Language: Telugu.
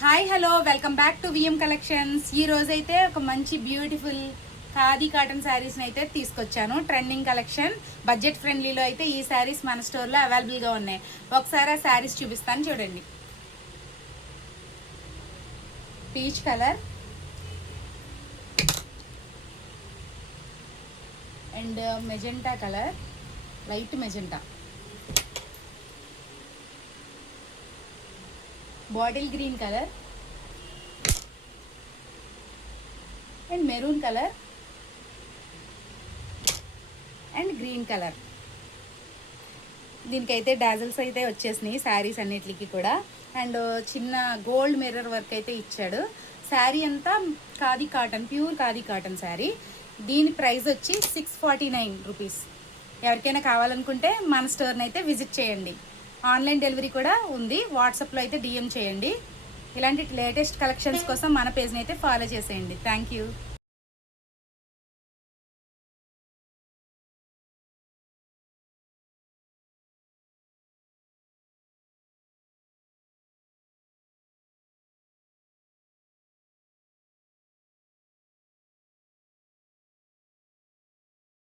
Hi hello welcome back to VM collections. ఈ రోజు అయితే ఒక మంచి బ్యూటిఫుల్ ఖాదీ కాటన్ శారీస్ని అయితే తీసుకొచ్చాను. ట్రెండింగ్ కలెక్షన్, బడ్జెట్ ఫ్రెండ్లీలో అయితే ఈ శారీస్ మన స్టోర్లో అవైలబుల్గా ఉన్నాయి. ఒకసారి ఆ శారీస్ చూపిస్తాను చూడండి. Peach colour and magenta colour, light magenta, bottle green colour and maroon colour and green colour. దీనికైతే డాజల్స్ అయితే వచ్చేసినాయి శారీస్ అన్నిటికి కూడా. అండ్ చిన్న గోల్డ్ మిర్రర్ వర్క్ అయితే ఇచ్చాడు. శారీ అంతా khadi cotton, pure khadi cotton sari. దీని ప్రైస్ వచ్చి 649 రూపీస్. ఎవరికైనా కావాలనుకుంటే మన స్టోర్ని అయితే విజిట్ చేయండి. ఆన్లైన్ డెలివరీ కూడా ఉంది. వాట్సాప్లో అయితే డిఎం చేయండి. ఇలాంటి లేటెస్ట్ కలెక్షన్స్ కోసం మన పేజ్ని అయితే ఫాలో చేసేయండి. Thank you.